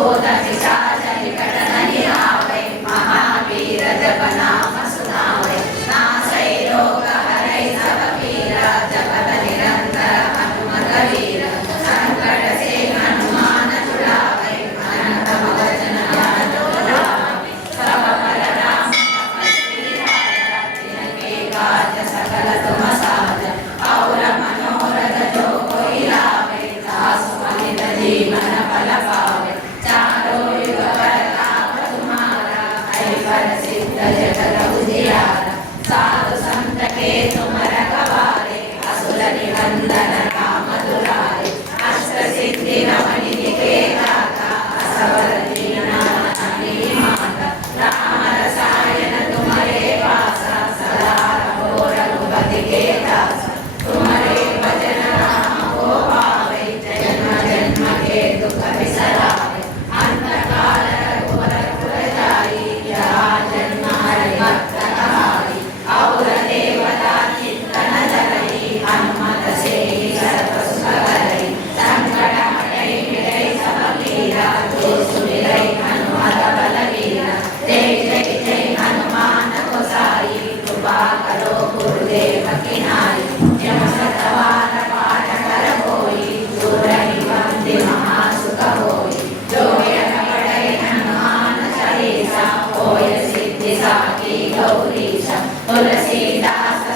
भूत पिशाच निकट नहीं आवै महावीर जप नाम सुनावै नासै रोग हरै सब पीरा जपत निरंतर हनुमत वीर संकट से हनुमान छुड़ावै अनंत वचन ध्यान जोड़ावै सब पर राम तपस्वी राजा तिनके काज सकल तुम साज और मनोरथ जो कोई लावै तासु अमित जीवन फल पावै चारों युग प्रताप तुम्हारा है प्रसिद्ध जगत उजियारा साधु संत के तुम रखवारे असुर निबंधन काम दुलारे अष्ट सिद्धि नवनिधि के दाता असवर दीनानाथी माता राम रसायन तुम्हारे पासा सदा रहो रघुपति के दासा तुम्हारे भजन राम को पावै जन्म जन्म के दुख बिसरावै अंत काल रघुवर पुर जाई या जन्म हरि भक्त कहाई और देवता चित्तन धरई हनुमत से सर्व सुख करई संकट हटई मिटई सब पीरा जो सुमिरै हनुमत बलवीरा जय जय जय हनुमान गोसाई कृपा करो गुरुदेव की नाई यम सतवार पाठ कर होई सुरहि बंदि महासुख होई जो यह पढ़ै हनुमान चालीसा होय सिद्धि साखी गौरीशा तुलसीदास